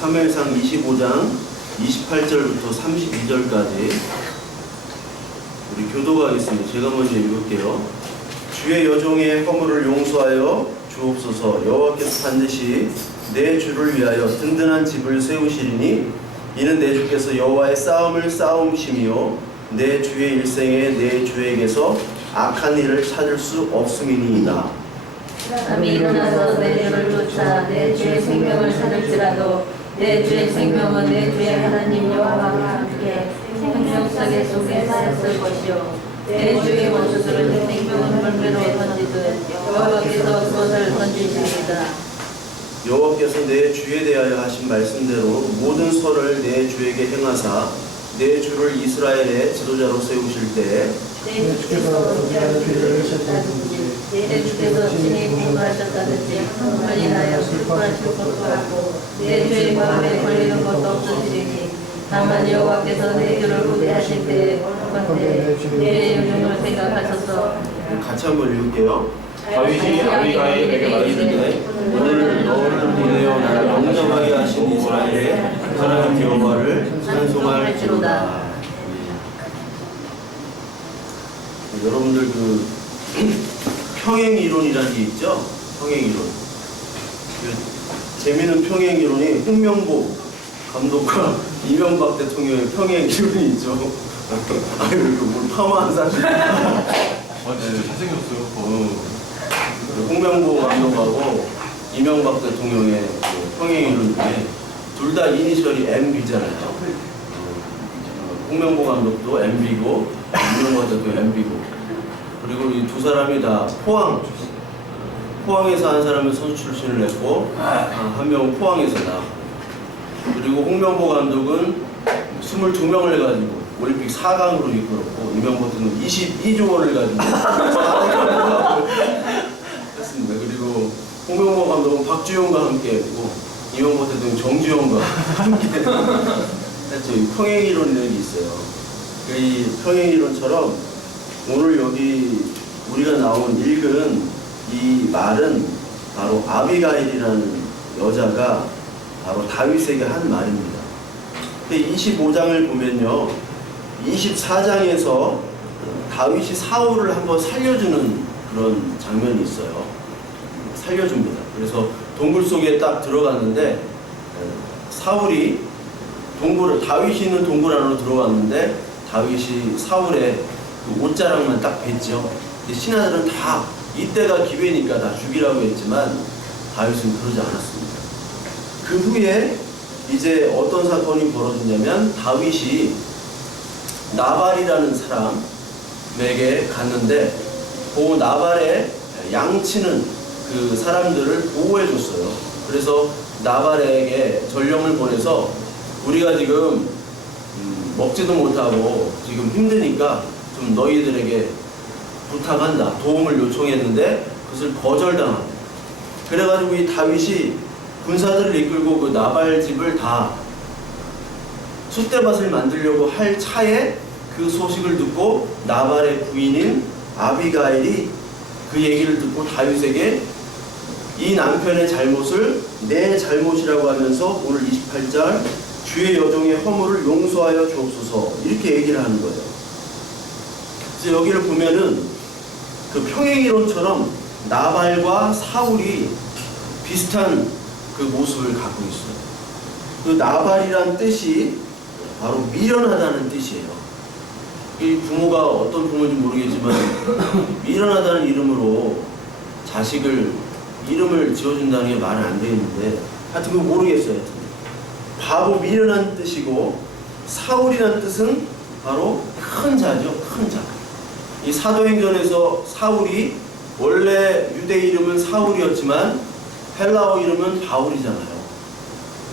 사무엘상 25장 28절부터 32절까지 우리 교도가겠습니다. 제가 먼저 읽을게요. 주의 여종의 허물을 용서하여 주옵소서. 여호와께서 반드시 내 주를 위하여 든든한 집을 세우시리니 이는 내 주께서 여호와의 싸움을 싸움심이요 내 주의 일생에 내 주에게서 악한 일을 찾을 수 없음이니이다. 남이 일어나서 내 주를 쫓아 내 주의 생명을 찾을지라도 내 주의 생명은 내 주의 하나님 여호와와 함께 생명사계 속에 쌓였을 것이요 내 주의 원수들은 생명은 벌매로 던지듯 여호와께서 그것을 던지십니다. 여호와께서 내 주에 대하여 하신 말씀대로 모든 설을 내 주에게 행하사 내 주를 이스라엘의 지도자로 세우실 때에 내 주께서 어찌하여 주를 하셨다든지 내 주께서 친히 공부하셨다든지 한번이나여 슬퍼하실 것도 하고 내 주의 마음에 걸리는 것도 없으시리니 다만 여호와께서 내 주를 후대하실 때에 건대 내 영용을 생각하셔서 같이 한번 읽을게요. 다윗이 아비가일에게 말하기를 오늘 너를 보내어 나를 영접하게 하신 이스라엘의 하나님 여호와를 찬송할지로다. 여러분들 그 평행 이론이라는 게 있죠? 평행 이론. 재미있는 평행 이론이 홍명보 감독과 이명박 대통령의 평행 이론이 있죠. 아유 이거 뭘 파마한 사실. 진짜 잘생겼어요. 홍명보 감독하고 이명박 대통령의 그 평행 이론인데 둘 다 이니셜이 MB잖아요. 홍명보 감독도 MB고 이명박 대통령 MB고 그리고 이 두 사람이 다 포항에서 한 사람은 선수 출신을 했고 한 명은 포항에서 나왔고 그리고 홍명보 감독은 22명을 가지고 올림픽 4강으로 이끌었고 이명박 대통령은 22조 원을 가지고 했습니다. 그리고 홍명보 감독은 박주영과 함께 했고 이명박 대통령은 정주영과 함께 했죠. 이 평행 이론이라는 게 있어요. 이 평행 이론처럼 오늘 여기 우리가 읽은 이 말은 바로 아비가일이라는 여자가 바로 다윗에게 한 말입니다. 근데 25장을 보면요, 24장에서 다윗이 사울을 한번 살려주는 그런 장면이 있어요. 살려줍니다. 그래서 동굴 속에 딱 들어갔는데 사울이 다윗이 있는 동굴 안으로 들어갔는데 다윗이 사울의 그 옷자락만 딱 뱉죠. 신하들은 다 이때가 기회니까 다 죽이라고 했지만 다윗은 그러지 않았습니다. 그 후에 이제 어떤 사건이 벌어지냐면 다윗이 나발이라는 사람에게 갔는데 그 나발의 양치는 그 사람들을 보호해줬어요. 그래서 나발에게 전령을 보내서 우리가 지금 먹지도 못하고 지금 힘드니까 좀 너희들에게 부탁한다. 도움을 요청했는데 그것을 거절당합니다. 그래가지고 이 다윗이 군사들을 이끌고 그 나발 집을 다 숫대밭을 만들려고 할 차에 그 소식을 듣고 나발의 부인인 아비가일이 그 얘기를 듣고 다윗에게 이 남편의 잘못을 내 잘못이라고 하면서 오늘 28절 주의 여종의 허물을 용서하여 주옵소서 이렇게 얘기를 하는 거예요. 그래서 여기를 보면은 그 평행이론처럼 나발과 사울이 비슷한 그 모습을 갖고 있어요. 그 나발이란 뜻이 바로 미련하다는 뜻이에요. 이 부모가 어떤 부모인지 모르겠지만 미련하다는 이름으로 이름을 지어준다는 게 말은 안 되는데 하여튼 그거 모르겠어요. 바보 미련한 뜻이고 사울이라는 뜻은 바로 큰 자죠. 큰 자. 이 사도행전에서 사울이 원래 유대 이름은 사울이었지만 헬라어 이름은 바울이잖아요.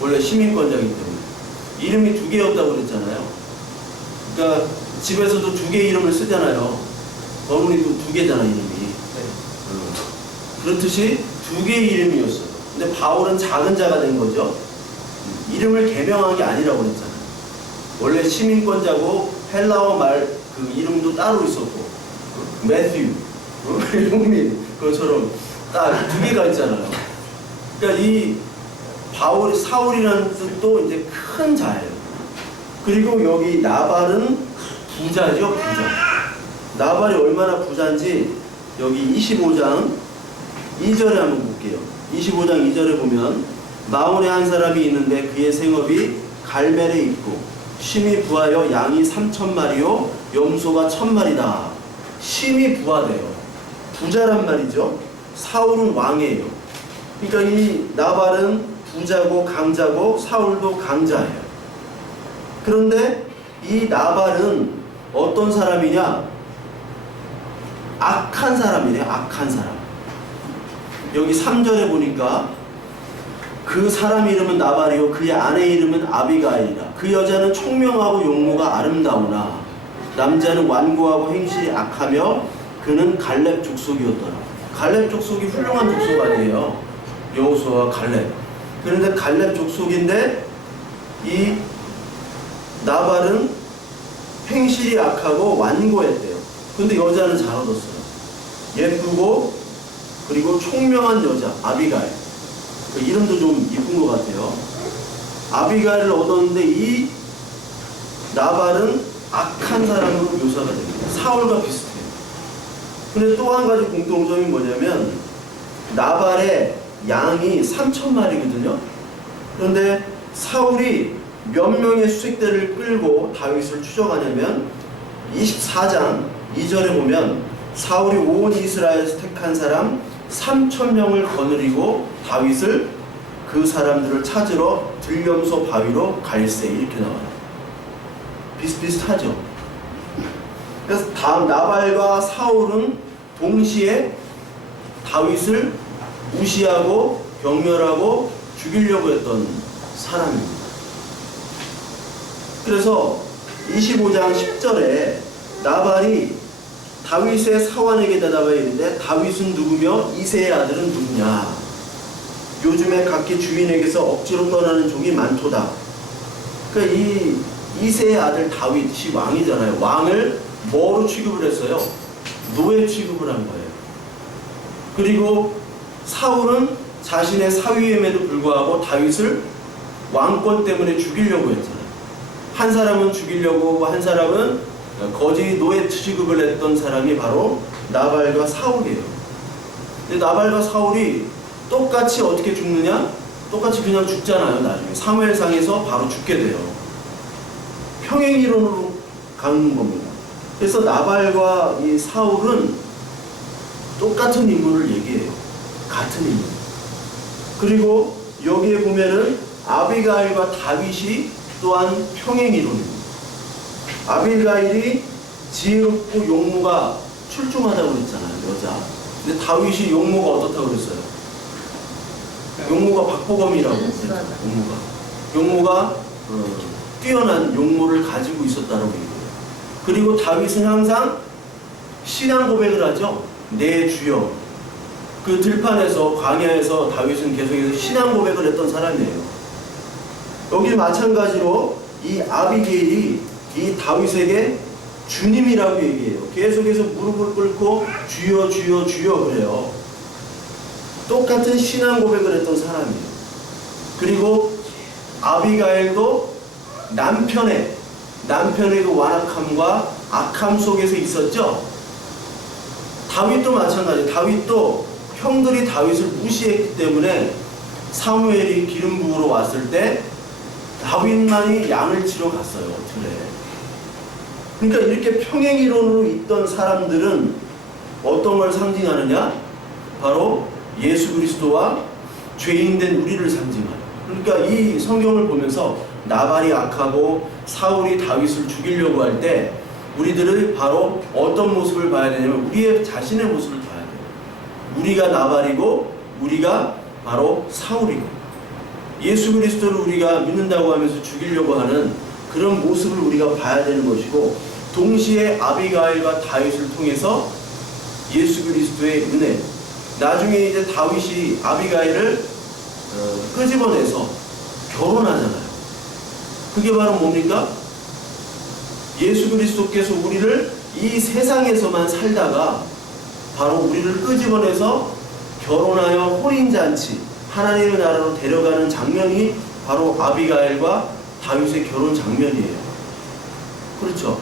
원래 시민권자이기 때문에 이름이 두 개였다고 그랬잖아요. 그러니까 집에서도 두 개 이름을 쓰잖아요. 어머니도 두 개잖아 이름이. 그렇듯이 두 개의 이름이었어요. 근데 바울은 작은 자가 된 거죠. 이름을 개명한 게 아니라고 그랬잖아요. 원래 시민권자고 헬라어 말 그 이름도 따로 있었고 매튜, 용민 그것처럼 딱 두 개가 있잖아요. 그러니까 이 사울이라는 뜻도 이제 큰 자예요. 그리고 여기 나발은 부자죠, 부자. 나발이 얼마나 부자인지 여기 25장 2절에 한번 볼게요. 25장 2절에 보면 마온에 한 사람이 있는데 그의 생업이 갈멜에 있고 심히 부하여 양이 3,000마리요 염소가 1,000마리다. 심히 부하대요. 부자란 말이죠. 사울은 왕이에요. 그러니까 이 나발은 부자고 강자고 사울도 강자예요. 그런데 이 나발은 어떤 사람이냐? 악한 사람이래요. 악한 사람. 여기 3절에 보니까 그 사람 이름은 나발이요 그의 아내 이름은 아비가일이라. 그 여자는 총명하고 용모가 아름다우나 남자는 완고하고 행실이 악하며 그는 갈렙 족속이었더라. 갈렙 족속이 훌륭한 족속 아니에요. 여호수아와 갈렙. 그런데 갈렙 족속인데 이 나발은 행실이 악하고 완고했대요. 근데 여자는 잘 얻었어요. 예쁘고 그리고 총명한 여자 아비가일. 그 이름도 좀 이쁜 것 같아요. 아비가일을 얻었는데 이 나발은 악한 사람으로 묘사가 됩니다. 사울과 비슷해요. 근데 또 한 가지 공통점이 뭐냐면 나발의 양이 3,000마리거든요. 그런데 사울이 몇 명의 수색대를 끌고 다윗을 추적하냐면 24장 2절에 보면 사울이 온 이스라엘에서 택한 사람 3,000명을 거느리고 다윗을 그 사람들을 찾으러 들염소 바위로 갈세 이렇게 나와요. 비슷비슷하죠. 그래서 다음 나발과 사울은 동시에 다윗을 무시하고 경멸하고 죽이려고 했던 사람입니다. 그래서 25장 10절에 나발이 다윗의 사환에게 대답하여 이르되 다윗은 누구며 이새의 아들은 누구냐? 요즘에 각기 주인에게서 억지로 떠나는 종이 많도다. 그러니까 이 이새의 아들 다윗이 왕이잖아요. 왕을 뭐로 취급을 했어요? 노예 취급을 한 거예요. 그리고 사울은 자신의 사위임에도 불구하고 다윗을 왕권 때문에 죽이려고 했잖아요. 한 사람은 죽이려고 한 사람은 거지 노예 취급을 했던 사람이 바로 나발과 사울이에요. 근데 나발과 사울이 똑같이 어떻게 죽느냐? 똑같이 그냥 죽잖아요. 나중에 사무엘상에서 바로 죽게 돼요. 평행이론으로 가는 겁니다. 그래서 나발과 이 사울은 똑같은 인물을 얘기해요. 같은 인물. 그리고 여기에 보면은 아비가일과 다윗이 또한 평행이론입니다. 아비가일이 지혜롭고 용모가 출중하다고 그랬잖아요. 여자. 근데 다윗이 용모가 어떻다고 그랬어요? 용모가 박보검이라고 그랬죠. 용모가 뛰어난 용모를 가지고 있었다라고 얘기해요. 그리고 다윗은 항상 신앙 고백을 하죠. 내 주여. 그 들판에서 광야에서 다윗은 계속해서 신앙 고백을 했던 사람이에요. 여기 마찬가지로 이 아비게일이 이 다윗에게 주님이라고 얘기해요. 계속해서 무릎을 꿇고 주여 주여 주여 그래요. 똑같은 신앙 고백을 했던 사람이에요. 그리고 아비가일도 남편의 그 완악함과 악함 속에서 있었죠. 다윗도 마찬가지예요. 다윗도 형들이 다윗을 무시했기 때문에 사무엘이 기름 부으러 왔을 때 다윗만이 양을 치러 갔어요. 들에. 그러니까 이렇게 평행이론으로 있던 사람들은 어떤 걸 상징하느냐? 바로 예수 그리스도와 죄인된 우리를 상징하는. 그러니까 이 성경을 보면서 나발이 악하고 사울이 다윗을 죽이려고 할 때 우리들은 바로 어떤 모습을 봐야 되냐면 우리의 자신의 모습을 봐야 돼요. 우리가 나발이고 우리가 바로 사울이고 예수 그리스도를 우리가 믿는다고 하면서 죽이려고 하는 그런 모습을 우리가 봐야 되는 것이고, 동시에 아비가일과 다윗을 통해서 예수 그리스도의 은혜, 나중에 이제 다윗이 아비가일을 끄집어내서 결혼하잖아요. 그게 바로 뭡니까? 예수 그리스도께서 우리를 이 세상에서만 살다가 바로 우리를 끄집어내서 결혼하여 혼인잔치 하나님의 나라로 데려가는 장면이 바로 아비가일과 다윗의 결혼 장면이에요. 그렇죠?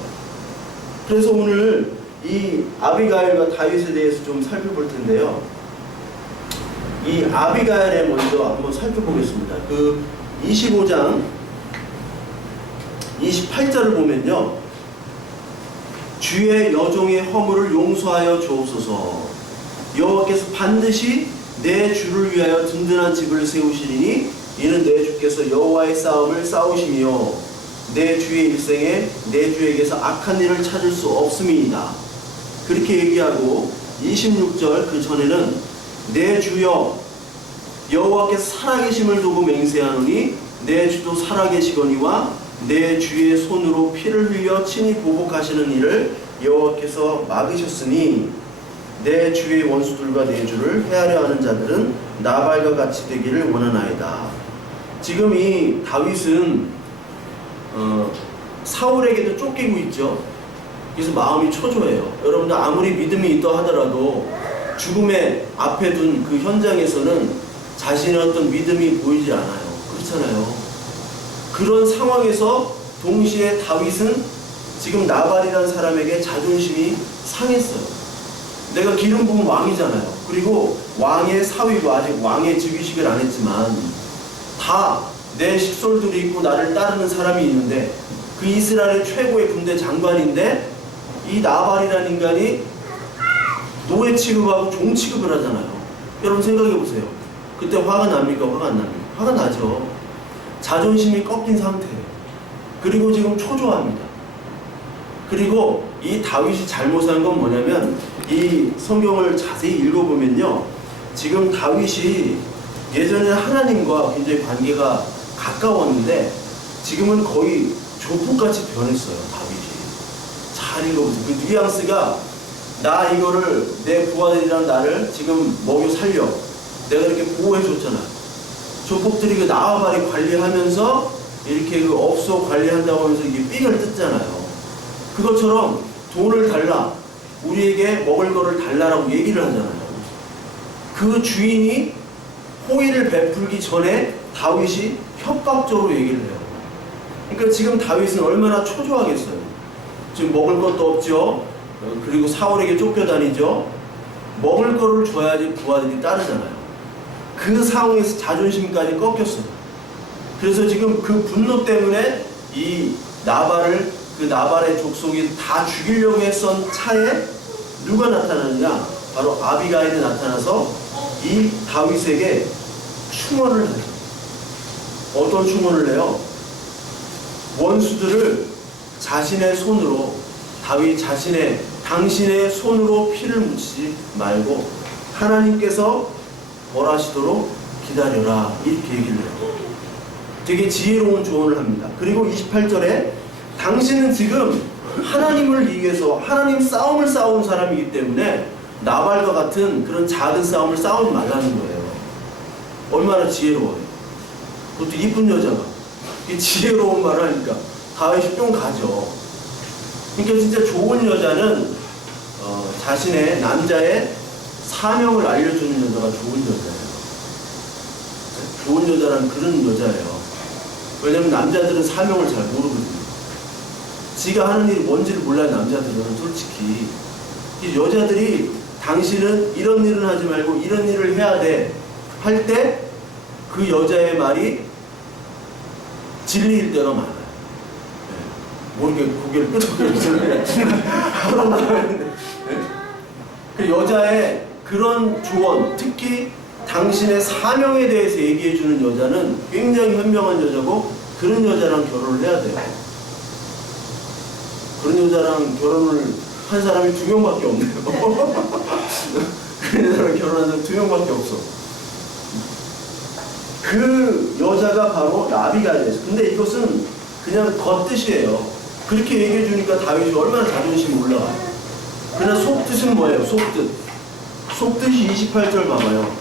그래서 오늘 이 아비가일과 다윗에 대해서 좀 살펴볼 텐데요. 이 아비가일에 먼저 한번 살펴보겠습니다. 그 25장 28절을 보면요. 주의 여종의 허물을 용서하여 주옵소서. 여호와께서 반드시 내 주를 위하여 든든한 집을 세우시리니 이는 내 주께서 여호와의 싸움을 싸우시며 내 주의 일생에 내 주에게서 악한 일을 찾을 수 없음이니이다. 그렇게 얘기하고 26절 그 전에는 내 주여 여호와께서 살아계심을 두고 맹세하노니 내 주도 살아계시거니와 내 주의 손으로 피를 흘려 친히 보복하시는 일을 여호와께서 막으셨으니 내 주의 원수들과 내 주를 헤아려 하는 자들은 나발과 같이 되기를 원하나이다. 지금 이 다윗은 사울에게도 쫓기고 있죠. 그래서 마음이 초조해요. 여러분들 아무리 믿음이 있다 하더라도 죽음의 앞에 둔 그 현장에서는 자신의 어떤 믿음이 보이지 않아요. 그렇잖아요. 그런 상황에서 동시에 다윗은 지금 나발이라는 사람에게 자존심이 상했어요. 내가 기름 부은 왕이잖아요. 그리고 왕의 사위고 아직 왕의 즉위식을 안 했지만 다 내 식솔들이 있고 나를 따르는 사람이 있는데 그 이스라엘의 최고의 군대 장관인데 이 나발이라는 인간이 노예 취급하고 종 취급을 하잖아요. 여러분 생각해 보세요. 그때 화가 납니까? 화가 안 납니까? 화가 나죠. 자존심이 꺾인 상태예요. 그리고 지금 초조합니다. 그리고 이 다윗이 잘못한 건 뭐냐면 이 성경을 자세히 읽어보면요. 지금 다윗이 예전에 하나님과 굉장히 관계가 가까웠는데 지금은 거의 조폭같이 변했어요. 다윗이. 잘 읽어보세요. 그 뉘앙스가 나 이거를 내 부하들이랑 나를 지금 먹여 살려 내가 이렇게 보호해줬잖아. 조폭들이 그 나와바리 관리하면서 이렇게 그 업소 관리한다고 하면서 이게 삥을 뜯잖아요. 그것처럼 돈을 달라, 우리에게 먹을 거를 달라라고 얘기를 하잖아요. 그 주인이 호의를 베풀기 전에 다윗이 협박적으로 얘기를 해요. 그러니까 지금 다윗은 얼마나 초조하겠어요. 지금 먹을 것도 없죠. 그리고 사울에게 쫓겨다니죠. 먹을 거를 줘야지 부하들이 따르잖아요. 그 상황에서 자존심까지 꺾였어요. 그래서 지금 그 분노 때문에 이 나발을 그 나발의 족속이 다 죽이려고 했던 차에 누가 나타나느냐? 바로 아비가일이 나타나서 이 다윗에게 충언을 해요. 어떤 충언을 해요? 원수들을 자신의 손으로 다윗 당신의 손으로 피를 묻히지 말고 하나님께서 벌하시도록 기다려라. 이렇게 얘기를 해요. 되게 지혜로운 조언을 합니다. 그리고 28절에 당신은 지금 하나님을 위해서 하나님 싸움을 싸운 사람이기 때문에 나발과 같은 그런 작은 싸움을 싸우지 말라는 거예요. 얼마나 지혜로워요. 그것도 이쁜 여자가 이 지혜로운 말을 하니까 다윗이 뿅 가죠. 그러니까 진짜 좋은 여자는 자신의 남자의 사명을 알려주는 여자가 좋은 여자예요. 좋은 여자란 그런 여자예요. 왜냐면 남자들은 사명을 잘 모르거든요. 지가 하는 일이 뭔지를 몰라요. 남자들은 솔직히. 여자들이 당신은 이런 일은 하지 말고 이런 일을 해야 돼 할 때 그 여자의 말이 진리일 때가 많아요. 모르게 고개를 끄덕거리는데 그 여자의 그런 조언, 특히 당신의 사명에 대해서 얘기해주는 여자는 굉장히 현명한 여자고 그런 여자랑 결혼을 해야 돼요. 그런 여자랑 결혼을 한 사람이 2명밖에 없네요. 그런 여자랑 결혼한 사람이 2명밖에 없어. 그 여자가 바로 아비가일이에요. 근데 이것은 그냥 겉뜻이에요. 그렇게 얘기해 주니까 다윗이 얼마나 자존심이 올라가요. 그러나 속뜻은 뭐예요? 속뜻이 28절 봐봐요.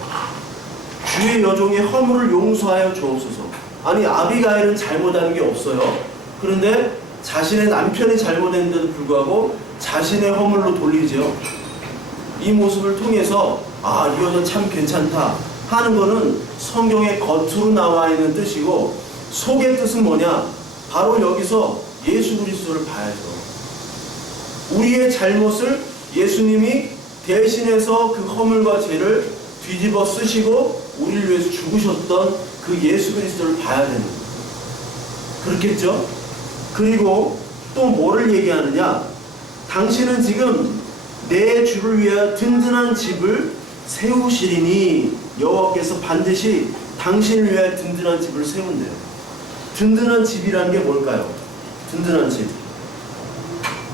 주의 여종의 허물을 용서하여 주옵소서. 아니 아비가일은 잘못한 게 없어요. 그런데 자신의 남편이 잘못했는데도 불구하고 자신의 허물로 돌리죠. 이 모습을 통해서 이 여자 참 괜찮다 하는 거는 성경의 겉으로 나와 있는 뜻이고, 속의 뜻은 뭐냐? 바로 여기서 예수 그리스도를 봐야죠. 우리의 잘못을 예수님이 대신해서 그 허물과 죄를 뒤집어 쓰시고 우리를 위해서 죽으셨던 그 예수 그리스도를 봐야 되는 거예요. 그렇겠죠? 그리고 또 뭐를 얘기하느냐? 당신은 지금 내 주를 위하여 든든한 집을 세우시리니 여호와께서 반드시 당신을 위하여 든든한 집을 세운대요. 든든한 집이라는 게 뭘까요? 든든한 집.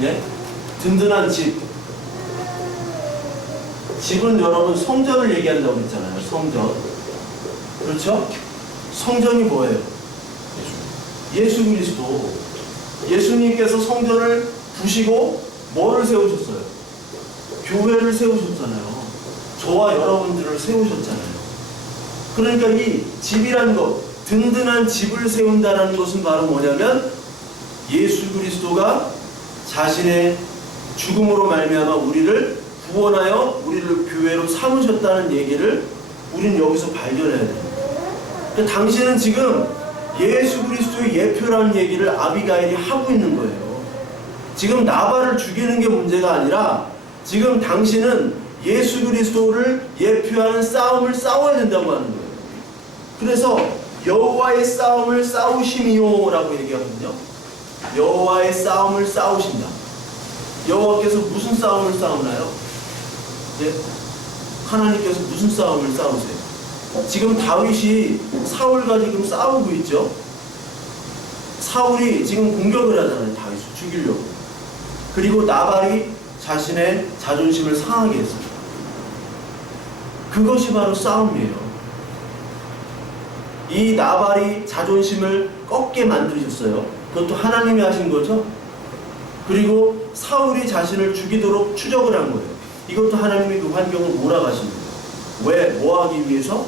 예? 든든한 집. 집은 여러분 성전을 얘기한다고 그랬잖아요. 성전. 그렇죠? 성전이 뭐예요? 예수 그리스도. 예수님께서 성전을 부시고 뭐를 세우셨어요? 교회를 세우셨잖아요. 저와 여러분들을 세우셨잖아요. 그러니까 이 집이라는 것, 든든한 집을 세운다는 것은 바로 뭐냐면 예수 그리스도가 자신의 죽음으로 말미암아 우리를 구원하여 우리를 교회로 삼으셨다는 얘기를 우리는 여기서 발견해야 돼요. 그러니까 당신은 지금 예수 그리스도의 예표라는 얘기를 아비가일이 하고 있는 거예요. 지금 나발을 죽이는 게 문제가 아니라 지금 당신은 예수 그리스도를 예표하는 싸움을 싸워야 된다고 하는 거예요. 그래서 여호와의 싸움을 싸우심이요라고 얘기하거든요. 여호와의 싸움을 싸우신다. 여호와께서 무슨 싸움을 싸우나요? 네? 하나님께서 무슨 싸움을 싸우세요? 지금 다윗이 사울과 지금 싸우고 있죠. 사울이 지금 공격을 하잖아요. 다윗을 죽이려고. 그리고 나발이 자신의 자존심을 상하게 했습니다. 그것이 바로 싸움이에요. 이 나발이 자존심을 꺾게 만드셨어요. 그것도 하나님이 하신 거죠. 그리고 사울이 자신을 죽이도록 추적을 한 거예요. 이것도 하나님이 그 환경을 몰아가신 거예요. 왜? 뭐 하기 위해서?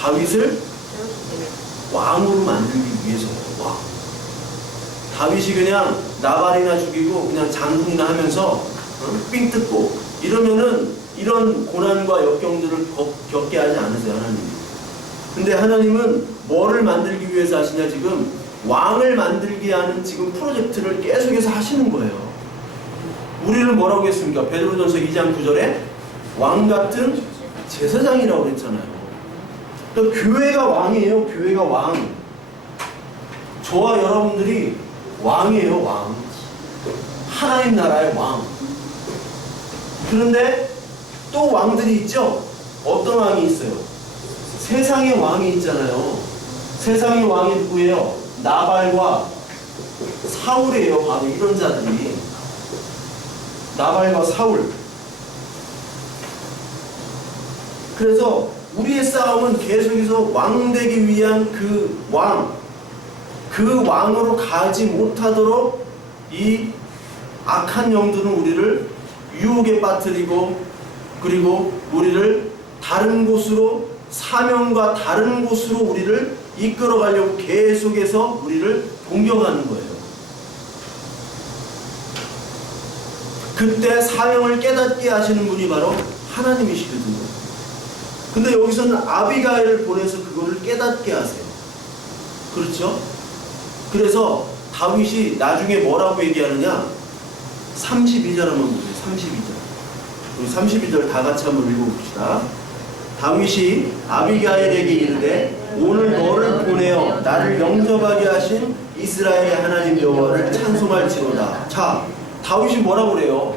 다윗을 왕으로 만들기 위해서. 왕. 다윗이 그냥 나발이나 죽이고 그냥 장군이나 하면서 삥 뜯고 이러면은 이런 고난과 역경들을 겪게 하지 않으세요, 하나님이. 근데 하나님은 뭐를 만들기 위해서 하시냐? 지금 왕을 만들게 하는 지금 프로젝트를 계속해서 하시는 거예요. 우리를 뭐라고 했습니까? 베드로전서 2장 9절에 왕 같은 제사장이라고 그랬잖아요. 그러니까 교회가 왕이에요. 교회가 왕. 저와 여러분들이 왕이에요. 왕. 하나님 나라의 왕. 그런데 또 왕들이 있죠. 어떤 왕이 있어요? 세상의 왕이 있잖아요. 세상의 왕이 누구예요? 나발과 사울이에요. 바로 이런 자들이. 나발과 사울. 그래서 우리의 싸움은 계속해서 왕 되기 위한 그 왕, 그 왕으로 가지 못하도록 이 악한 영들은 우리를 유혹에 빠뜨리고 그리고 우리를 다른 곳으로, 사명과 다른 곳으로 우리를 이끌어 가려고 계속해서 우리를 공격하는 거예요. 그때 사명을 깨닫게 하시는 분이 바로 하나님이시거든요. 근데 여기서는 아비가일을 보내서 그거를 깨닫게 하세요. 그렇죠? 그래서 다윗이 나중에 뭐라고 얘기하느냐? 32절 한번 보세요. 32절. 우리 32절 다 같이 한번 읽어봅시다. 다윗이 아비가일에게 이르되 오늘 너를 보내어 나를 영접하게 하신 이스라엘의 하나님 여호와를 찬송할지로다. 자, 다윗이 뭐라고 그래요?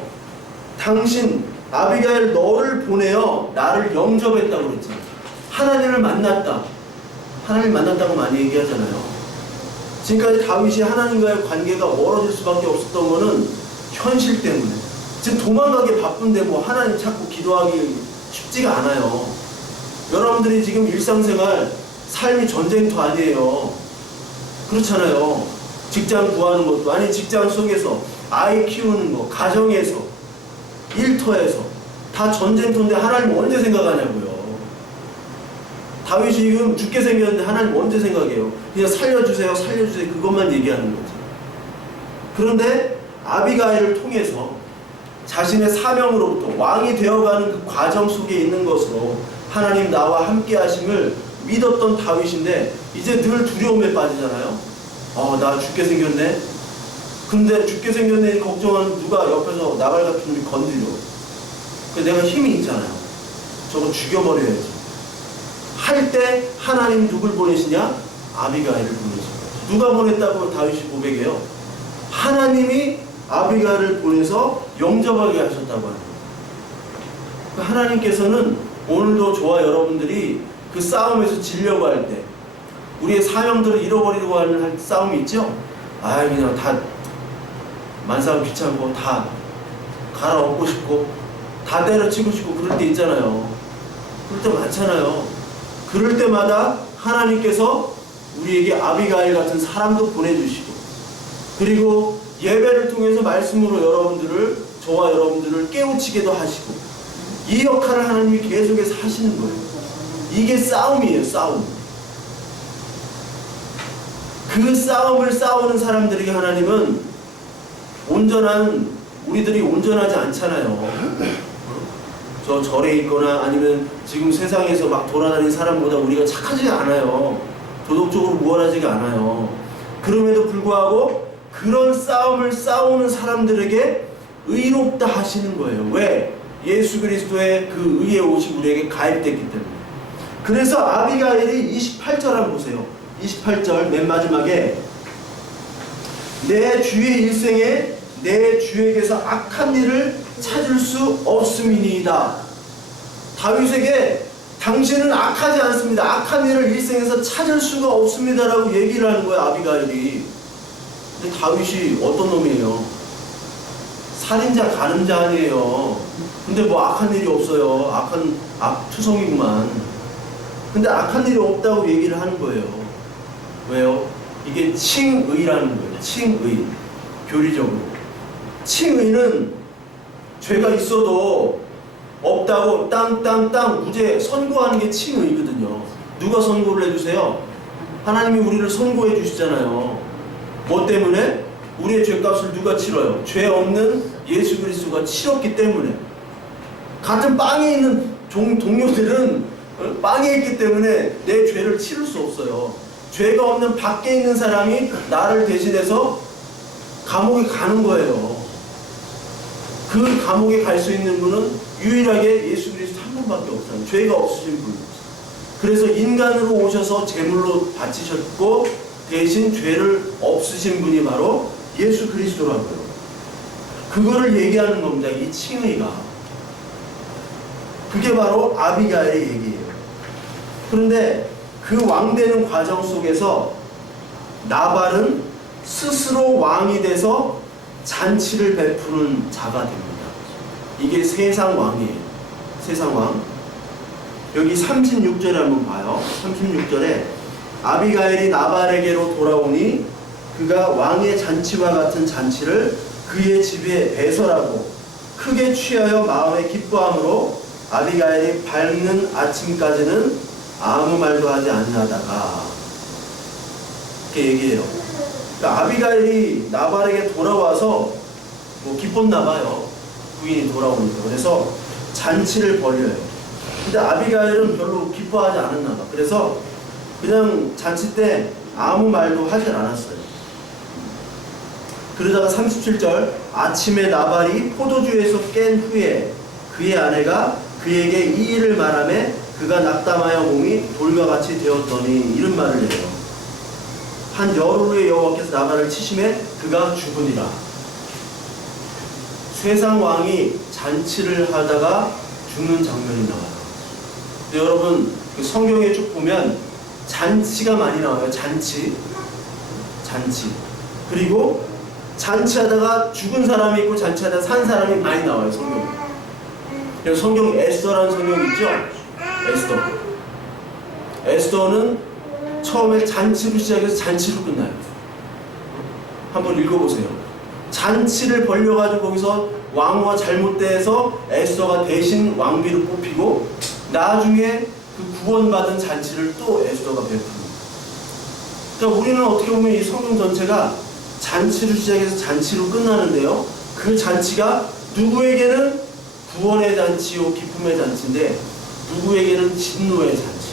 당신 아비가일 너를 보내어 나를 영접했다고 그랬잖아요. 하나님을 만났다. 하나님 만났다고 많이 얘기하잖아요. 지금까지 다윗이 하나님과의 관계가 멀어질 수밖에 없었던 거는 현실 때문에. 지금 도망가기 바쁜데 뭐 하나님 찾고 기도하기 쉽지가 않아요. 여러분들이 지금 일상생활 삶이 전쟁터 아니에요. 그렇잖아요. 직장 구하는 것도 아니 직장 속에서 아이 키우는 거, 가정에서, 일터에서 다 전쟁터인데 하나님 언제 생각하냐고요. 다윗이 지금 죽게 생겼는데 하나님 언제 생각해요? 그냥 살려주세요, 살려주세요 그것만 얘기하는 거죠. 그런데 아비가일을 통해서 자신의 사명으로부터 왕이 되어가는 그 과정 속에 있는 것으로 하나님 나와 함께 하심을 믿었던 다윗인데 이제 늘 두려움에 빠지잖아요. 나 죽게 생겼네. 근데 죽게 생겼네 걱정하는 누가 옆에서 나발 같은 놈이 건드려. 내가 힘이 있잖아요. 저거 죽여버려야지. 할 때 하나님 누굴 보내시냐? 아비가일을 보내십니다. 누가 보냈다고 다윗이 고백해요? 하나님이 아비가일을 보내서 영접하게 하셨다고 하는 거예요. 하나님께서는 오늘도 저와 여러분들이 그 싸움에서 지려고 할 때, 우리의 사명들을 잃어버리려고 하는 싸움이 있죠? 그냥 다 만사하고 귀찮고 다 갈아엎고 싶고 다 때려치고 싶고 그럴 때 있잖아요. 그럴 때 많잖아요. 그럴 때마다 하나님께서 우리에게 아비가일 같은 사람도 보내주시고, 그리고 예배를 통해서 말씀으로 저와 여러분들을 깨우치게도 하시고, 이 역할을 하나님이 계속해서 하시는 거예요. 이게 싸움이에요. 싸움. 그 싸움을 싸우는 사람들에게 하나님은 우리들이 온전하지 않잖아요. 저 절에 있거나 아니면 지금 세상에서 막 돌아다니는 사람보다 우리가 착하지 않아요. 도덕적으로 무관하지가 않아요. 그럼에도 불구하고 그런 싸움을 싸우는 사람들에게 의롭다 하시는 거예요. 왜? 예수 그리스도의 그 의의 옷이 우리에게 가입됐기 때문에. 그래서 아비가일이 28절 한번 보세요. 28절 맨 마지막에 내 주의 일생에 내 주에게서 악한 일을 찾을 수 없음이니이다. 다윗에게 당신은 악하지 않습니다. 악한 일을 일생에서 찾을 수가 없습니다라고 얘기를 하는 거예요. 아비가일이. 근데 다윗이 어떤 놈이에요? 살인자 간음자 아니에요. 근데 뭐 악한 일이 없어요. 악투성이구만. 근데 악한 일이 없다고 얘기를 하는 거예요. 왜요? 이게 칭의라는 거예요. 칭의. 교리적으로. 칭의는 죄가 있어도 없다고 땅땅땅 무죄 선고하는 게 칭의거든요. 누가 선고를 해주세요? 하나님이 우리를 선고해 주시잖아요. 뭐 때문에? 우리의 죄값을 누가 치러요? 죄 없는 예수 그리스도가 치렀기 때문에. 같은 빵에 있는 동료들은 빵에 있기 때문에 내 죄를 치를 수 없어요. 죄가 없는 밖에 있는 사람이 나를 대신해서 감옥에 가는 거예요. 그 감옥에 갈 수 있는 분은 유일하게 예수 그리스도 한 분밖에 없잖아요. 죄가 없으신 분. 그래서 인간으로 오셔서 제물로 바치셨고 대신 죄를 없으신 분이 바로 예수 그리스도라고요. 그거를 얘기하는 겁니다. 이 칭의가. 그게 바로 아비가일의 얘기예요. 그런데 그 왕되는 과정 속에서 나발은 스스로 왕이 돼서 잔치를 베푸는 자가 됩니다. 이게 세상 왕이에요. 세상 왕. 여기 36절에 한번 봐요. 36절에 아비가일이 나발에게로 돌아오니 그가 왕의 잔치와 같은 잔치를 그의 집에 배설하고 크게 취하여 마음에 기뻐함으로 아비가일이 밝는 아침까지는 아무 말도 하지 않나다가 이렇게 얘기해요. 그러니까 아비가일이 나발에게 돌아와서 뭐 기뻤나 봐요. 부인이 돌아오니까. 그래서 잔치를 벌여요. 근데 아비가일은 별로 기뻐하지 않았나 봐. 그래서 그냥 잔치 때 아무 말도 하질 않았어요. 그러다가 37절 아침에 나발이 포도주에서 깬 후에 그의 아내가 그에게 이 일을 말하며 그가 낙담하여 몸이 돌과 같이 되었더니 이런 말을 해요. 한 열흘 후에 여호와께서 나발을 치심에 그가 죽으니라. 세상 왕이 잔치를 하다가 죽는 장면이 나와요. 근데 여러분 그 성경에 쭉 보면 잔치가 많이 나와요. 잔치. 그리고 잔치하다가 죽은 사람이 있고 잔치하다가 산 사람이 많이 나와요. 성경에. 그래서 성경 에스더라는 성경 있죠? 에스더는 처음에 잔치로 시작해서 잔치로 끝나요. 한번 읽어보세요. 잔치를 벌려가지고 거기서 왕후가 잘못돼서 에스더가 대신 왕비로 뽑히고 나중에 그 구원받은 잔치를 또 에스더가 베풉니다. 그러니까 우리는 어떻게 보면 이 성경 전체가 잔치로 시작해서 잔치로 끝나는데요. 그 잔치가 누구에게는 구원의 잔치요 기쁨의 잔치인데 누구에게는 진노의 잔치.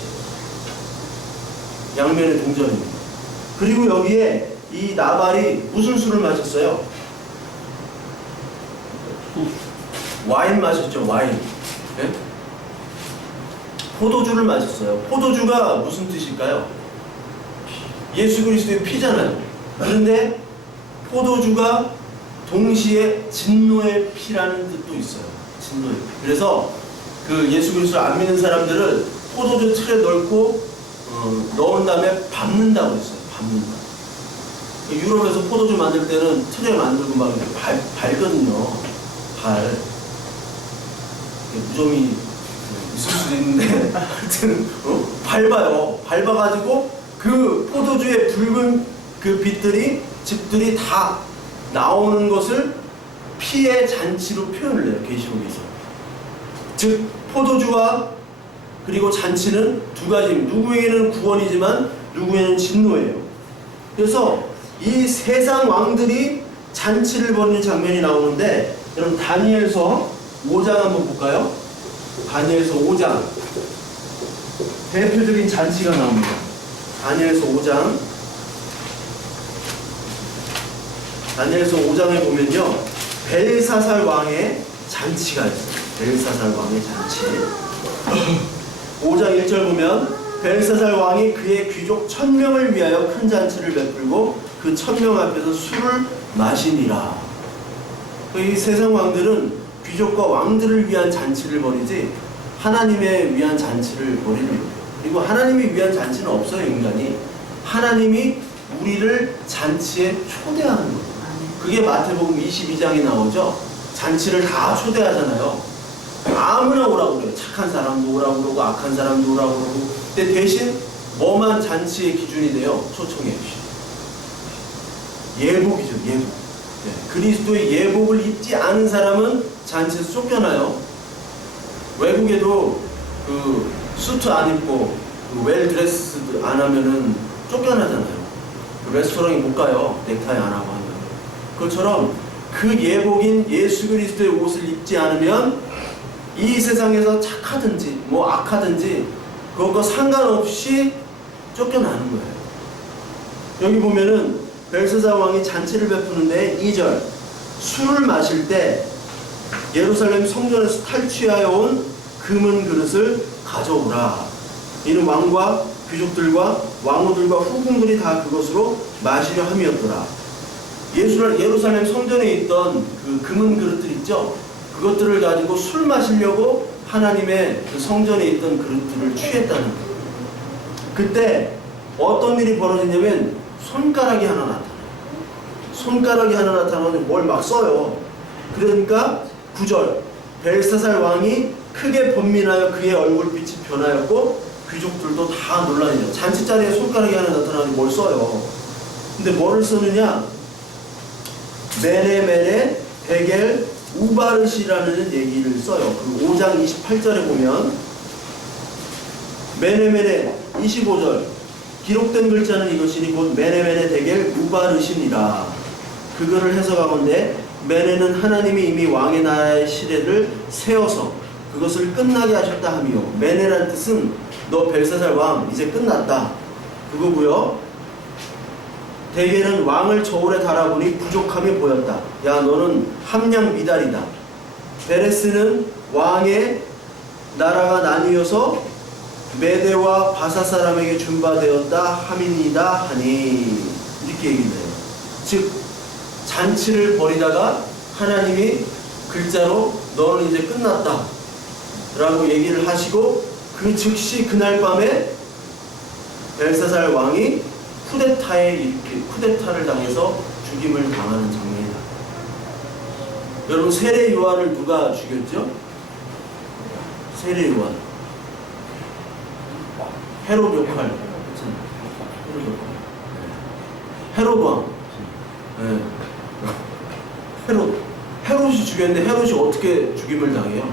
양면의 동전입니다. 그리고 여기에 이 나발이 무슨 술을 마셨어요? 와인 마셨죠, 와인. 네? 포도주를 마셨어요. 포도주가 무슨 뜻일까요? 예수 그리스도의 피잖아요. 그런데 포도주가 동시에 진노의 피라는 뜻도 있어요. 진노의 피. 그래서 그 예수 그리스도를 안 믿는 사람들을 포도주 틀에 넣고 넣은 다음에 밟는다고 했어요. 밟는다. 유럽에서 포도주 만들 때는 틀에 만들고 막 이렇게 밟거든요. 무좀이 있을 수도 있는데 하여튼 밟아요. 밟아가지고 그 포도주의 붉은 그 빛들이 즙들이 다 나오는 것을 피의 잔치로 표현을 해요. 계시록에서. 즉 포도주와 그리고 잔치는 두 가지입니다. 누구에게는 구원이지만 누구에게는 진노예요. 그래서 이 세상 왕들이 잔치를 벌이는 장면이 나오는데 여러분 다니엘서 5장 한번 볼까요? 다니엘서 5장 대표적인 잔치가 나옵니다. 다니엘서 5장 다니엘서 5장에 보면요 벨사살 왕의 잔치가 있어요. 벨사살 왕의 잔치 5장 1절 보면 벨사살 왕이 그의 귀족 1000명을 위하여 큰 잔치를 베풀고 그 1000명 앞에서 술을 마시니라. 이 세상 왕들은 귀족과 왕들을 위한 잔치를 벌이지 하나님에 위한 잔치를 벌이는 거예요. 그리고 하나님이 위한 잔치는 없어요. 인간이. 하나님이 우리를 잔치에 초대하는 거예요. 그게 마태복음 22장에 나오죠. 잔치를 다 초대하잖아요. 아무나 오라고 그래요. 착한 사람도 오라고 그러고 악한 사람도 오라고 그러고. 근데 대신 뭐만 잔치의 기준이 돼요? 초청해 주시죠. 예복이죠. 예복. 네. 그리스도의 예복을 입지 않은 사람은 잔치에서 쫓겨나요. 외국에도 그 수트 안 입고 그 웰 드레스 안 하면은 쫓겨나잖아요. 그 레스토랑에 못 가요. 넥타이 안 하고 하면. 그것처럼 그 예복인 예수 그리스도의 옷을 입지 않으면 이 세상에서 착하든지 뭐 악하든지 그것과 상관없이 쫓겨나는 거예요. 여기 보면은 벨사살 왕이 잔치를 베푸는데 2절 술을 마실 때 예루살렘 성전에서 탈취하여 온 금은 그릇을 가져오라. 이는 왕과 귀족들과 왕후들과 후궁들이 다 그것으로 마시려 함이었더라. 예루살렘 성전에 있던 그 금은 그릇들 있죠? 그것들을 가지고 술 마시려고 하나님의 그 성전에 있던 그릇들을 취했다는 거예요. 그때 어떤 일이 벌어지냐면 손가락이 하나 나타나요. 손가락이 하나 나타나면 뭘 막 써요. 그러니까 9절 벨사살 왕이 크게 번민하여 그의 얼굴빛이 변하였고 귀족들도 다 놀라니라. 잔치자리에 손가락이 하나 나타나면 뭘 써요. 근데 뭐를 쓰느냐? 메네메네 베겔 우바르시라는 얘기를 써요. 그 5장 28절에 보면 메네메네 25절 기록된 글자는 이것이니 곧 메네메네 베겔 우바르시니라. 그거를 해석하건대 메네는 하나님이 이미 왕의 나라의 시대를 세워서 그것을 끝나게 하셨다 하며 메네란 뜻은 너 벨사살 왕 이제 끝났다 그거고요. 대개는 왕을 저울에 달아보니 부족함이 보였다. 야 너는 함량 미달이다. 베레스는 왕의 나라가 나뉘어서 메대와 바사 사람에게 준바되었다 함이니이다 하니 이렇게 얘기해요. 즉 잔치를 벌이다가 하나님이 글자로 너는 이제 끝났다 라고 얘기를 하시고 그 즉시 그날 밤에 벨사살 왕이 쿠데타를 당해서 죽임을 당하는 장면이다. 여러분 세례 요한을 누가 죽였죠? 세례 요한 헤롯 역할 헤롯 왕 헤롯이 죽였는데 헤롯이 어떻게 죽임을 당해요?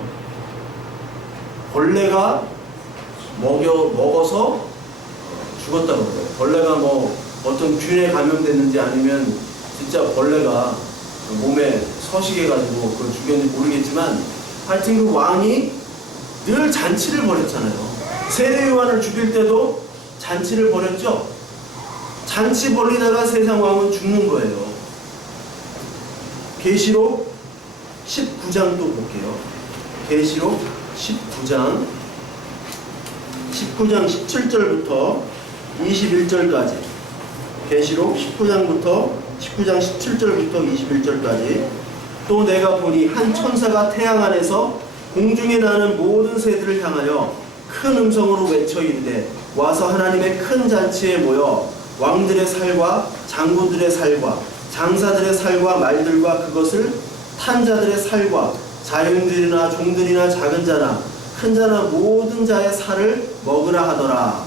벌레가 먹어서 죽었다고 그래요. 벌레가 뭐 어떤 균에 감염됐는지 아니면 진짜 벌레가 몸에 서식해가지고 그걸 죽였는지 모르겠지만 하여튼 그 왕이 늘 잔치를 벌였잖아요. 세례 요한을 죽일 때도 잔치를 벌였죠. 잔치 벌리다가 세상 왕은 죽는 거예요. 계시록 19장 또 볼게요. 계시록 19장 17절부터 21절까지. 계시록 19장 17절부터 21절까지. 또 내가 보니 한 천사가 태양 안에서 공중에 나는 모든 새들을 향하여 큰 음성으로 외쳐 이르되 와서 하나님의 큰 잔치에 모여 왕들의 살과 장군들의 살과 장사들의 살과 말들과 그것을 탄 자들의 살과 자유인들이나 종들이나 작은 자나 큰 자나 모든 자의 살을 먹으라 하더라.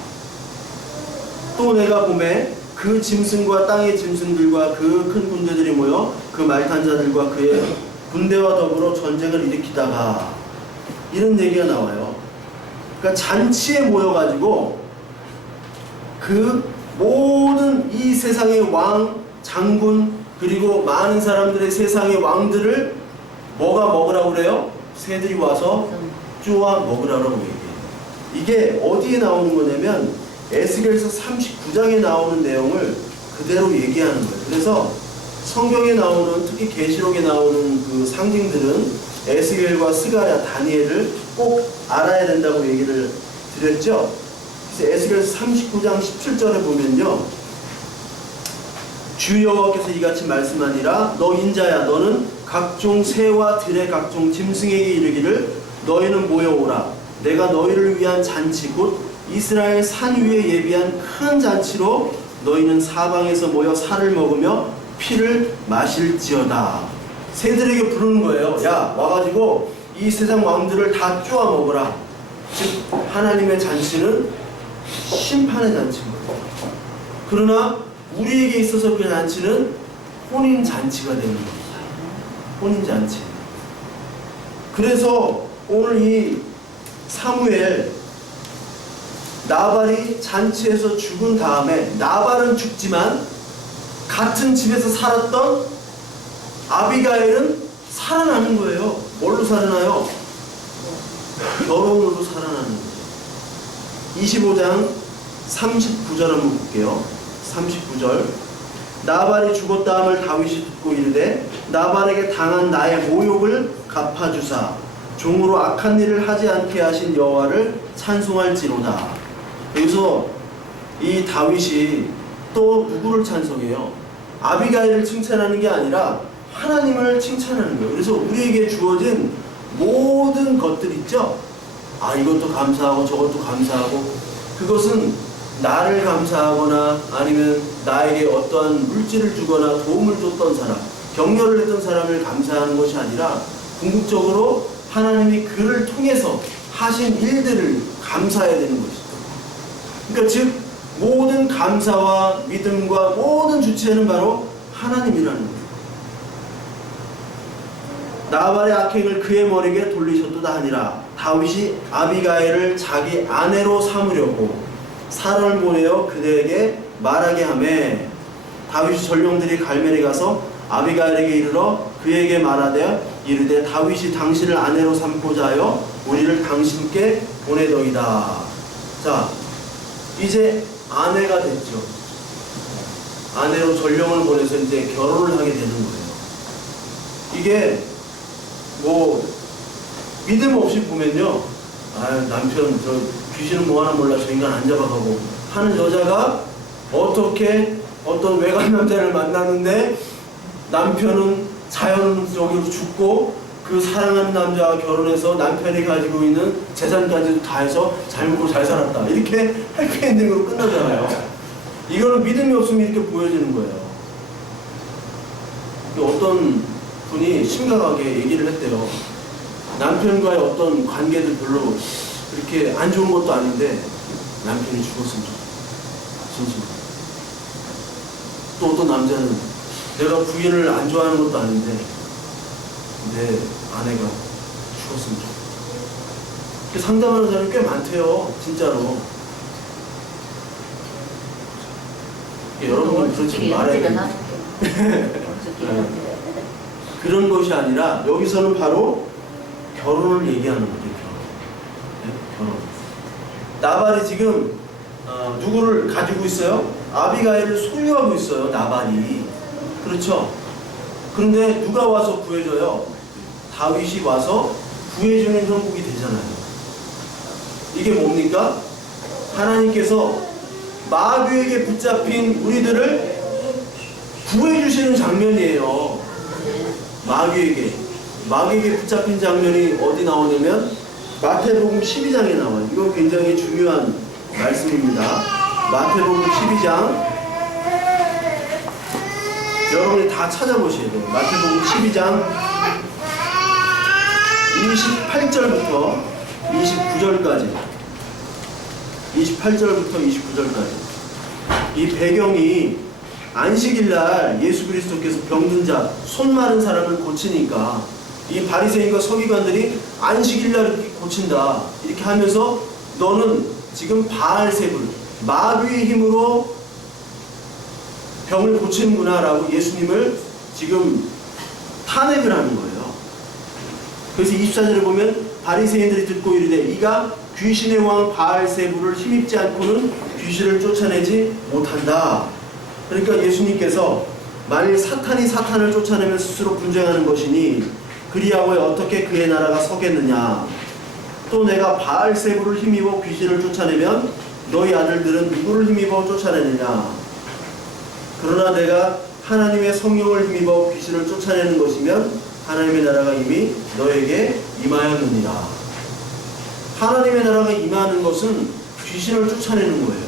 또 내가 보매 그 짐승과 땅의 짐승들과 그 큰 군대들이 모여 그 말 탄 자들과 그의 군대와 더불어 전쟁을 일으키다가 이런 얘기가 나와요. 그러니까 잔치에 모여가지고 그 모든 이 세상의 왕, 장군 그리고 많은 사람들의 세상의 왕들을 뭐가 먹으라고 그래요? 새들이 와서 쪼아 먹으라고 얘기해요. 이게 어디에 나오는 거냐면 에스겔서 39장에 나오는 내용을 그대로 얘기하는 거예요. 그래서 성경에 나오는 특히 계시록에 나오는 그 상징들은 에스겔과 스가랴, 다니엘을 꼭 알아야 된다고 얘기를 드렸죠. 그래서 에스겔서 39장 17절에 보면요. 주 여호와께서 이같이 말씀하니라 너 인자야 너는 각종 새와 들의 각종 짐승에게 이르기를 너희는 모여오라 내가 너희를 위한 잔치 곧 이스라엘 산 위에 예비한 큰 잔치로 너희는 사방에서 모여 살을 먹으며 피를 마실지어다. 새들에게 부르는 거예요. 야 와가지고 이 세상 왕들을 다 쪼아 먹어라. 즉 하나님의 잔치는 심판의 잔치인 거예요. 그러나 우리에게 있어서 그 잔치는 혼인 잔치가 되는 겁니다. 혼인 잔치. 그래서 오늘 이 사무엘 나발이 잔치에서 죽은 다음에 나발은 죽지만 같은 집에서 살았던 아비가일은 살아나는 거예요. 뭘로 살아나요? 결혼으로 살아나는 거예요. 25장 39절 한번 볼게요. 39절 나발이 죽었다 함을 다윗이 듣고 이르되 나발에게 당한 나의 모욕을 갚아주사 종으로 악한 일을 하지 않게 하신 여호와를 찬송할지로다. 여기서 이 다윗이 또 누구를 찬송해요? 아비가일을 칭찬하는 게 아니라 하나님을 칭찬하는 거예요. 그래서 우리에게 주어진 모든 것들 있죠? 아 이것도 감사하고 저것도 감사하고 그것은 나를 감사하거나 아니면 나에게 어떠한 물질을 주거나 도움을 줬던 사람, 격려를 했던 사람을 감사하는 것이 아니라 궁극적으로 하나님이 그를 통해서 하신 일들을 감사해야 되는 것이죠. 그러니까 즉 모든 감사와 믿음과 모든 주체는 바로 하나님이라는 거예요. 나발의 악행을 그의 머리에 돌리셨도다 하니라. 다윗이 아비가일을 자기 아내로 삼으려고 사람을 보내어 그대에게 말하게 하매 다윗이 전령들이 갈멜에 가서 아비가일에게 이르러 그에게 말하되 이르되 다윗이 당신을 아내로 삼고자 하여 우리를 당신께 보내더이다. 자 이제 아내가 됐죠. 아내로 전령을 보내서 이제 결혼을 하게 되는 거예요. 이게 뭐 믿음 없이 보면요, 아유 남편 저 귀신은 뭐 하나 몰라 저 인간 안 잡아가고 하는 여자가 어떻게 어떤 외간 남자를 만나는데 남편은 자연적으로 죽고 그 사랑하는 남자와 결혼해서 남편이 가지고 있는 재산까지도 다 해서 잘 먹고 잘 살았다 이렇게 해피엔딩으로 끝나잖아요. 이거는 믿음이 없으면 이렇게 보여지는 거예요. 어떤 분이 심각하게 얘기를 했대요. 남편과의 어떤 관계도 별로 그렇게 안 좋은 것도 아닌데 남편이 죽었으면 좋겠다. 진심. 또 어떤 남자는 내가 부인을 안 좋아하는 것도 아닌데 내 아내가 죽었으면 좋겠다. 이렇게 상담하는 사람이 꽤 많대요. 진짜로. 여러분은 그렇지 말해야 돼요. 그런 것이 아니라 여기서는 바로 결혼을 얘기하는 거죠. 나발이 지금 누구를 가지고 있어요? 아비가일을 소유하고 있어요. 나발이. 그렇죠? 그런데 누가 와서 구해줘요? 다윗이 와서 구해주는 형국이 되잖아요. 이게 뭡니까? 하나님께서 마귀에게 붙잡힌 우리들을 구해주시는 장면이에요. 마귀에게 붙잡힌 장면이 어디 나오냐면 마태복음 12장에 나와요. 이거 굉장히 중요한 말씀입니다. 마태복음 12장 여러분이 다 찾아보셔야 돼요. 마태복음 12장 28절부터 29절까지 28절부터 29절까지 이 배경이 안식일날 예수 그리스도께서 병든 자, 손 마른 사람을 고치니까 이 바리새인과 서기관들이 안식일날 이렇게 고친다 이렇게 하면서 너는 지금 바알세불 마귀의 힘으로 병을 고치는구나 라고 예수님을 지금 탄핵을 하는 거예요. 그래서 24절에 보면 바리새인들이 듣고 이르되 이가 귀신의 왕 바알세불을 힘입지 않고는 귀신을 쫓아내지 못한다. 그러니까 예수님께서 만일 사탄이 사탄을 쫓아내면 스스로 분쟁하는 것이니 그리하고 어떻게 그의 나라가 서겠느냐. 또 내가 바알세불을 힘입어 귀신을 쫓아내면 너희 아들들은 누구를 힘입어 쫓아내느냐. 그러나 내가 하나님의 성령을 힘입어 귀신을 쫓아내는 것이면 하나님의 나라가 이미 너에게 임하였느니라. 하나님의 나라가 임하는 것은 귀신을 쫓아내는 거예요.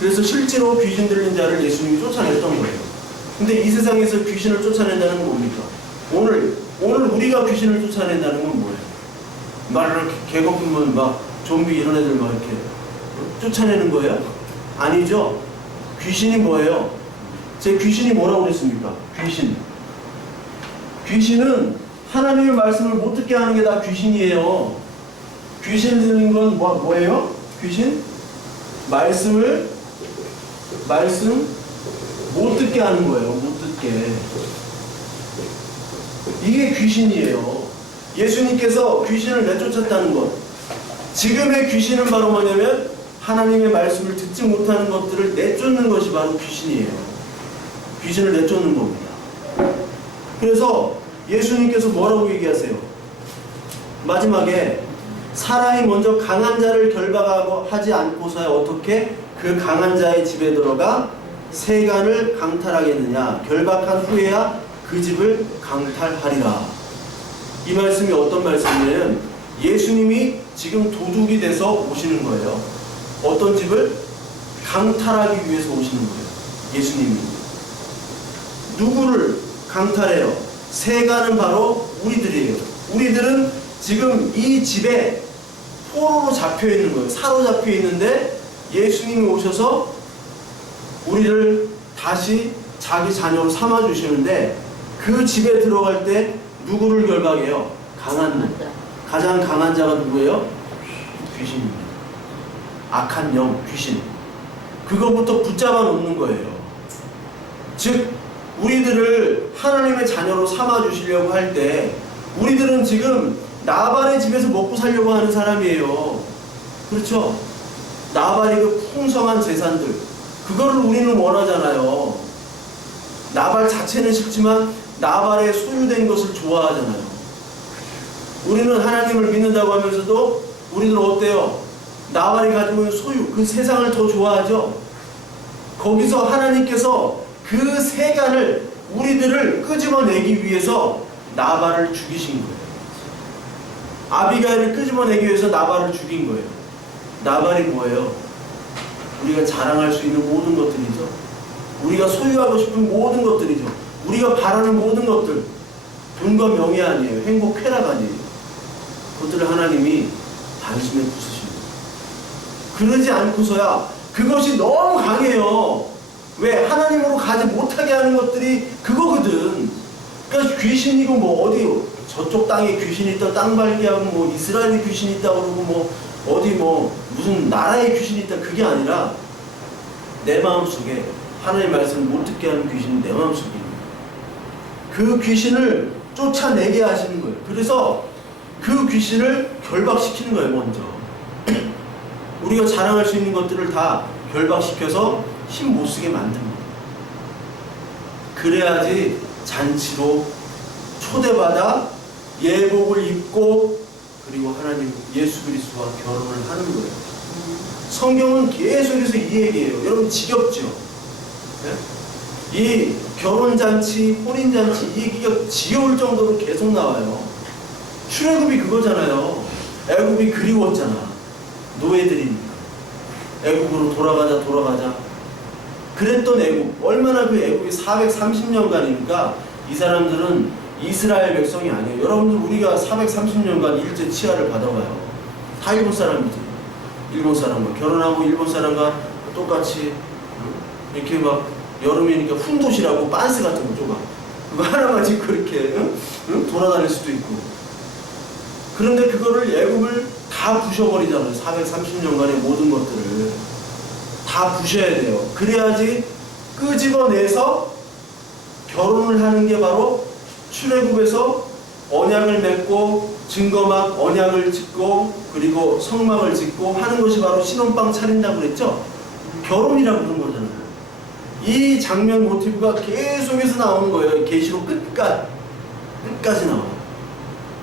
그래서 실제로 귀신 들린 자를 예수님이 쫓아냈던 거예요. 근데 이 세상에서 귀신을 쫓아낸다는 건 뭡니까? 오늘 우리가 귀신을 쫓아낸다는 건 뭐예요? 말을 이렇게 개고프면 막 좀비 이런 애들 막 이렇게 쫓아내는 거예요? 아니죠. 귀신이 뭐예요? 제 귀신이 뭐라고 그랬습니까? 귀신은 하나님의 말씀을 못 듣게 하는 게 다 귀신이에요. 귀신 들리는 건 뭐예요? 귀신? 말씀 못 듣게 하는 거예요. 못 듣게. 이게 귀신이에요. 예수님께서 귀신을 내쫓았다는 것. 지금의 귀신은 바로 뭐냐면 하나님의 말씀을 듣지 못하는 것들을 내쫓는 것이 바로 귀신이에요. 귀신을 내쫓는 겁니다. 그래서 예수님께서 뭐라고 얘기하세요? 마지막에 사람이 먼저 강한 자를 결박하고 하지 않고서야 어떻게 그 강한 자의 집에 들어가 세간을 강탈하겠느냐. 결박한 후에야 그 집을 강탈하리라. 이 말씀이 어떤 말씀이냐면 예수님이 지금 도둑이 돼서 오시는 거예요. 어떤 집을 강탈하기 위해서 오시는 거예요. 예수님이. 누구를 강탈해요? 세간은 바로 우리들이에요. 우리들은 지금 이 집에 포로로 잡혀 있는 거예요. 사로잡혀 있는데 예수님이 오셔서 우리를 다시 자기 자녀로 삼아 주시는데 그 집에 들어갈 때 누구를 결박해요? 강한 놈. 가장 강한 자가 누구예요? 귀신입니다. 악한 영, 귀신. 그거부터 붙잡아 놓는 거예요. 즉 우리들을 하나님의 자녀로 삼아 주시려고 할 때 우리들은 지금 나발의 집에서 먹고 살려고 하는 사람이에요. 그렇죠? 나발이 그 풍성한 재산들 그거를 우리는 원하잖아요. 나발 자체는 싫지만 나발의 소유된 것을 좋아하잖아요. 우리는 하나님을 믿는다고 하면서도 우리는 어때요? 나발이 가지고 있는 소유, 그 세상을 더 좋아하죠. 거기서 하나님께서 그 세간을 우리들을 끄집어내기 위해서 나발을 죽이신 거예요. 아비가일을 끄집어내기 위해서 나발을 죽인 거예요. 나발이 뭐예요? 우리가 자랑할 수 있는 모든 것들이죠. 우리가 소유하고 싶은 모든 것들이죠. 우리가 바라는 모든 것들. 돈과 명예 아니에요. 행복, 쾌락 아니에요. 그것들을 하나님이 단숨에 부수십니다. 그러지 않고서야 그것이 너무 강해요. 왜? 하나님으로 가지 못하게 하는 것들이 그거거든. 그러니까 귀신이고 뭐 어디 저쪽 땅에 귀신이 있다 땅 밟기하고 뭐 이스라엘에 귀신이 있다 그러고 뭐 어디 뭐 무슨 나라에 귀신이 있다 그게 아니라 내 마음속에 하나님의 말씀을 못 듣게 하는 귀신은 내 마음속에 있는 거예요. 그 귀신을 쫓아내게 하시는 거예요. 그래서 그 귀신을 결박시키는 거예요. 먼저 우리가 자랑할 수 있는 것들을 다 결박시켜서 힘 못 쓰게 만듭니다. 그래야지 잔치로 초대받아 예복을 입고 그리고 하나님 예수 그리스도와 결혼을 하는 거예요. 성경은 계속해서 이 얘기예요. 여러분 지겹죠? 네? 이 결혼잔치, 혼인잔치 이 얘기가 지겨울 정도로 계속 나와요. 출애굽이 그거잖아요. 애굽이 그리웠잖아. 노예들이니까. 애굽으로 돌아가자. 그랬던 애굽. 얼마나 그 애굽이 430년간이니까 이 사람들은 이스라엘 백성이 아니에요. 여러분들 우리가 430년간 일제 치하를 받아봐요. 다 일본 사람이지. 일본 사람과 결혼하고 일본 사람과 똑같이 이렇게 막 여름이니까 훈도시라고 빤스 같은 거 쪼가 그거 하나만 입고 이렇게 돌아다닐 수도 있고. 그런데 그거를 애굽을 다 부셔버리잖아요. 430년간의 모든 것들을 다 부셔야 돼요. 그래야지 끄집어내서 결혼을 하는 게 바로 출애굽에서 언약을 맺고 증거막 언약을 짓고 그리고 성막을 짓고 하는 것이 바로 신혼방 차린다고 그랬죠. 결혼이라고 그런 거잖아요. 이 장면 모티브가 계속해서 나오는 거예요. 계시록 끝까지 나와요.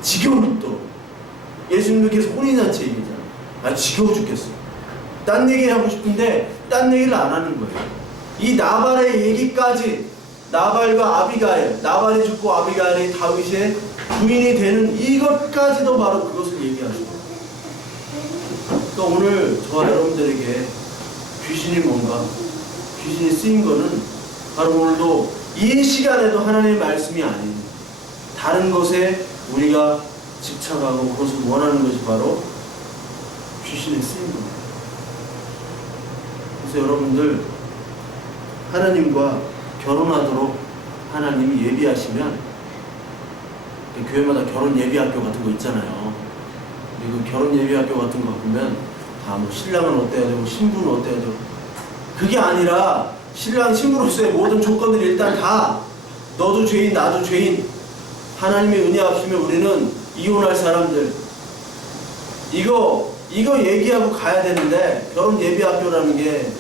지겨울도 예수님도 계속 혼인잔치 얘기잖아요. 아 지겨워 죽겠어. 딴 얘기 하고 싶은데 딴 얘기를 안 하는 거예요. 이 나발의 얘기까지 나발과 아비가일, 나발이 죽고 아비가일이 다윗의 부인이 되는 이것까지도 바로 그것을 얘기하죠. 그러니까 오늘 저와 여러분들에게 귀신이 뭔가, 귀신이 쓰인 거는 바로 오늘도 이 시간에도 하나님의 말씀이 아닌 다른 것에 우리가 집착하고 그것을 원하는 것이 바로 귀신이 쓰인 겁니다. 그래서 여러분들 하나님과 결혼하도록 하나님이 예비하시면 교회마다 결혼 예비학교 같은 거 있잖아요. 그리고 결혼 예비학교 같은 거 보면 다 뭐 신랑은 어때야 되고 신부는 어때야 되고 그게 아니라 신랑 신부로서의 모든 조건들이 일단 다 너도 죄인 나도 죄인 하나님의 은혜 없으면 우리는 이혼할 사람들 이거 얘기하고 가야 되는데 결혼 예비학교라는 게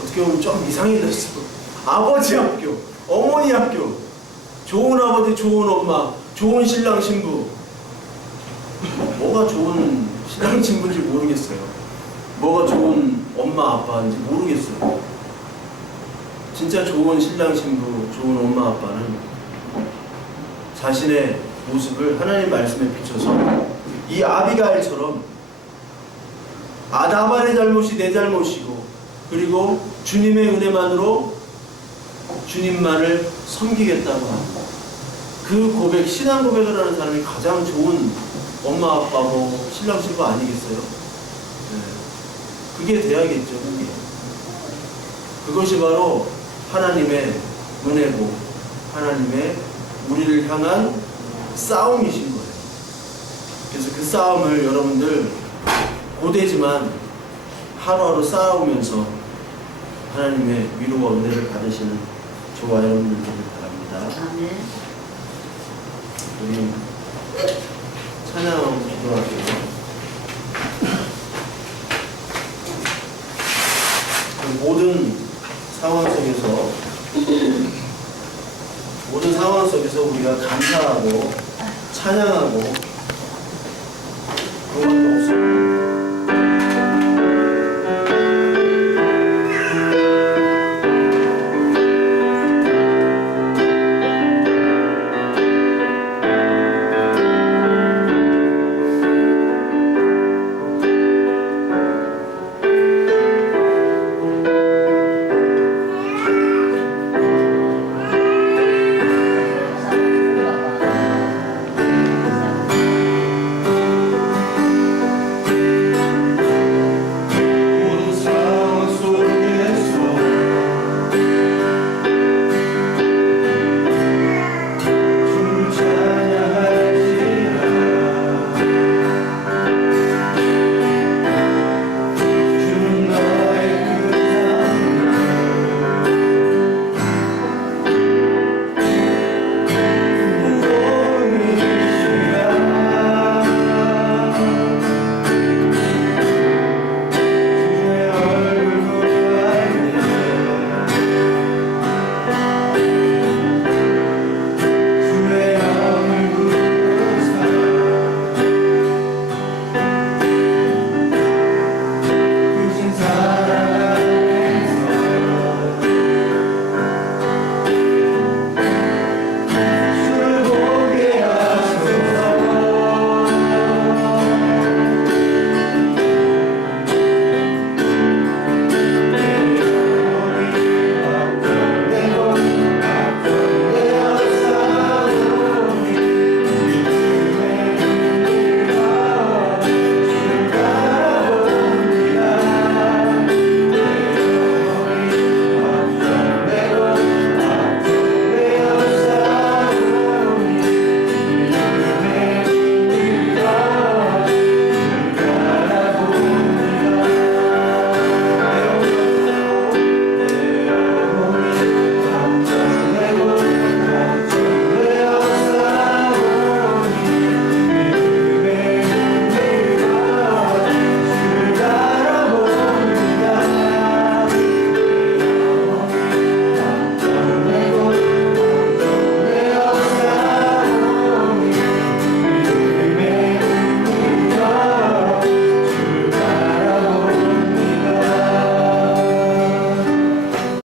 어떻게 보면 좀 이상해졌어. 아버지 학교, 어머니 학교, 좋은 아버지, 좋은 엄마, 좋은 신랑 신부. 뭐가 좋은 신랑 신부인지 모르겠어요. 뭐가 좋은 엄마 아빠인지 모르겠어요. 진짜 좋은 신랑 신부, 좋은 엄마 아빠는 자신의 모습을 하나님 말씀에 비춰서 이 아비가일처럼 나발의 잘못이 내 잘못이고 그리고 주님의 은혜만으로 주님만을 섬기겠다고 합니다. 그 고백, 신앙 고백을 하는 사람이 가장 좋은 엄마, 아빠, 뭐 신랑, 신부 아니겠어요? 네. 그게 돼야겠죠. 그것이 바로 하나님의 은혜고 하나님의 우리를 향한 싸움이신 거예요. 그래서 그 싸움을 여러분들 고되지만 하루하루 싸우면서 하나님의 위로와 은혜를 받으시는 저와 여러분들 되길 바랍니다. 아멘. 우리 찬양하고 기도할게요. 모든 상황 속에서 우리가 감사하고 찬양하고 그것도